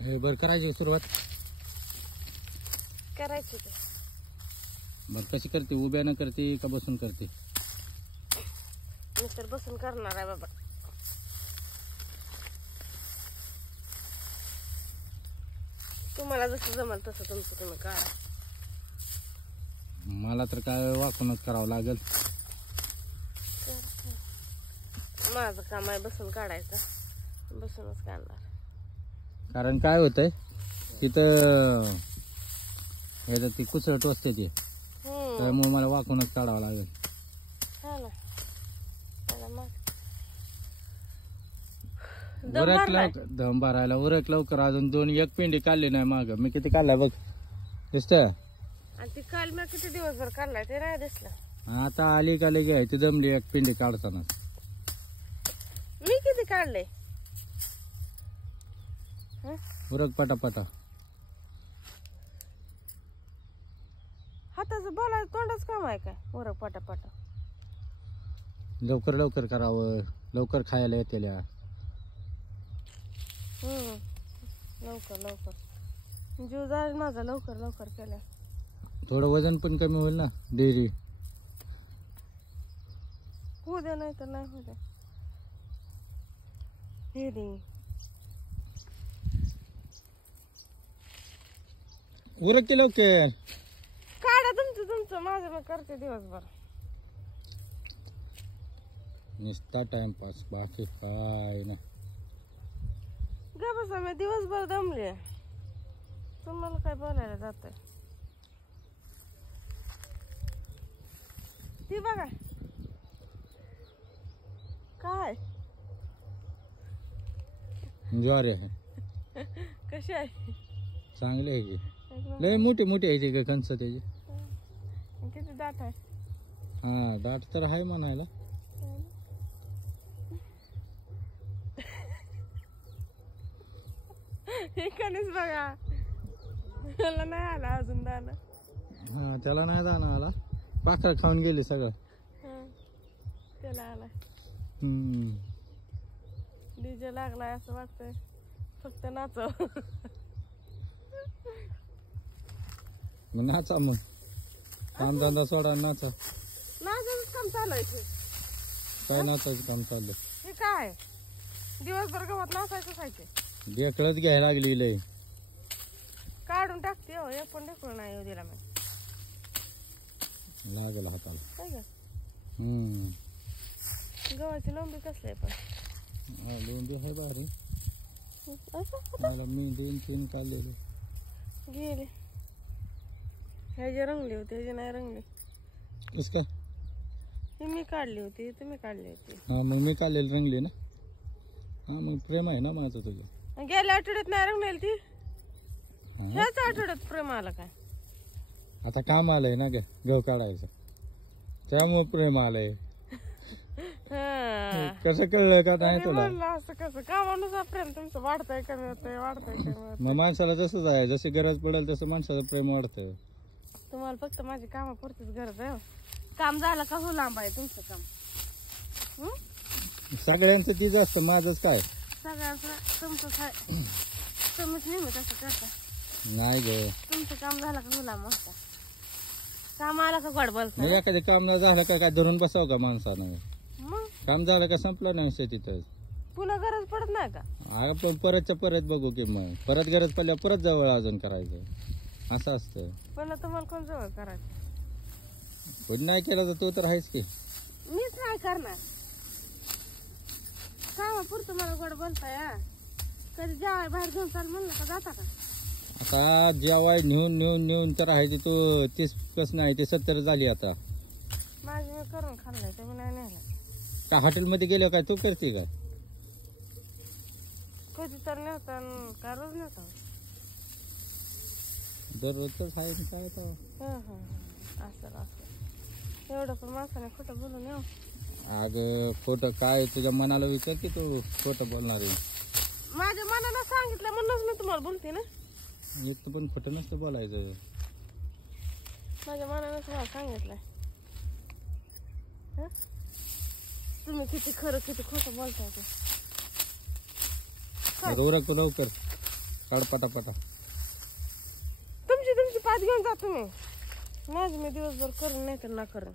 बर करायची सुरुवात करायची ते. बर कशी करते, उभ्यानं करते का बसून करते? मी तर बसून करणार आहे बाबा. तुम्हाला जसं जमल तसं तुमचं तुम्ही काढा. मला तर काय वाकूनच करावं लागेल. माझं काम आहे बसून काढायचं, बसूनच काढणार. कारण काय होतंय तिथं ती कुसळट असते ती, त्यामुळे मला वाकूनच काढावं लागेल. हा ना. त्याला मग दम भरायला उरक लवकर. अजून एक पिंडी काढली नाही माग. मी किती काढलाय बघ, दिसतंय. आणि ती काल मी किती दिवसभर काढलाय ते नाही दिसलं. आता आली का लगे आहे ती दमली एक पिंडी काढताना. मी किती काढले? उरक पटापटा. हाताचं बोलायचं तोंडच काम आहे काय? उरक पटापटा. लवकर लवकर करावं, लवकर खायला येतेल्या. लवकर लवकर जीव जाईल माझा लवकर लवकर केल्या. थोडं वजन पण कमी होईल ना. डेअरी होऊ द्या, नाही तर नाही होऊ द्या. हे रे उरक की लवकर. काढा तुमचं तुमचं, माझं मी करते दिवसभर. नुसता टाइमपास, बाकी काय ना. ग बसा, मी दिवसभर दमले. तुम्हाला काय बोलायला जात आहे? ती बघा काय ज्वारी आहे. कशी आहे? चांगली आहे की. लय मोठी मोठी आहे ती कंस त्याची. किती दाट आहे? हा दाट तर आहे म्हणायला. कणीस बघा, त्याला नाही आला अजून दाना. हा त्याला नाही दाना आला. पाखर खाऊन गेली सगळं. त्याला आलाय. डीजे लागलाय असं वाटतंय. फक्त नाचव. मग नाचा, मग काम धंदा सोडा नाचा. नाचायचं काम चालू आहे. काय नाचायचं काम चाललं? हे काय दिवसभर गवत नाचायचं खायचे. ढेकळच घ्यायला लागली लय. काढून टाकते हो, एक पण ढेकळं नाही येऊ दिला मी. लागल हाताला. काय ग गव्हाची लोंबी कसली आहे पण? लोंबी आहे भारी. मला मी 2-3 काढलेले गेले. ह्याची रंगली होती, ह्याची नाही रंगली. कस काय? ही मी काढली होती, तुम्ही काढली होती. हा मग मी काढलेली रंगली ना. हा मग प्रेम आहे ना माझं तुझं. गेल्या आठवड्यात नाही रंगलेली ती. ह्याच आठवड्यात प्रेम आलं काय? आता काम आलंय ना ग गहू काढायचं, त्यामुळे प्रेम आलंय. कसं कळलं का नाही तुला? असं कसं कामानुसार प्रेम तुमचं वाढतंय कमी होतंय, वाढतंय कमी होतंय. मग माणसाला तसंच आहे, जशी गरज पडेल तसं माणसाचं प्रेम वाढतं. तुम्हाला फक्त माझी कामापुरतीच गरज आहे. काम झालं का हो लांब आहे तुमचं काम. सगळ्यांचं तीच असतं, माझंच काय. सगळ्यांचं तुमचंच आहे. तुम्हीच नेहमी तसं करता. नाही ग, तुमचं काम झालं का हो लांब असता. काम आलं का गोड बोलता. मग एखादं काम न झालं का काय धरून बसाव का माणसानं? मग काम झालं का संपलं नाही शेतीतच. पुन्हा गरज पडत नाही का? आपण परतच्या परत बघू की, मग परत गरज पडल्यावर परत जवळ अजून करायचं, असं असतं. पण तुम्हाला कोण जवळ करायचं? कोणी नाही केलं तर तू तर आहेस की. मीच नाही करणार. कामापुरतं मला गोड बोलताय. कधी जेवाय बाहेर घेऊन चाल म्हणलं का जाता का? आता जेवाय नेऊन नेऊन नेऊन तर आहे तू 30 नाही ते 70 झाली आता. माझी मी करून खाल्लंय, तुम्ही नाही नेलं. त्या हॉटेलमध्ये गेलो काय तू करते का? कधी तर नेता का रोज नेता? दररोजच आहे काय तर. असं असं एवढं पण माणसाने खोटं बोलून येऊ. अगं खोटं काय, तुझ्या मनाला विचार की तू खोटं बोलणार आहे. माझ्या मनाला सांगितलं म्हणूनच मी तुम्हाला बोलते ना. इथं पण खोटं नसतं बोलायचं. माझ्या मनानं तुम्हाला सांगितलंय. तुम्ही किती खरं किती खोटं बोलताय ते. उरक लवकर. काढ पटापटा. तुमची पात घेऊन जा तुम्ही. माझी मी दिवसभर करून नाही तर ना करून.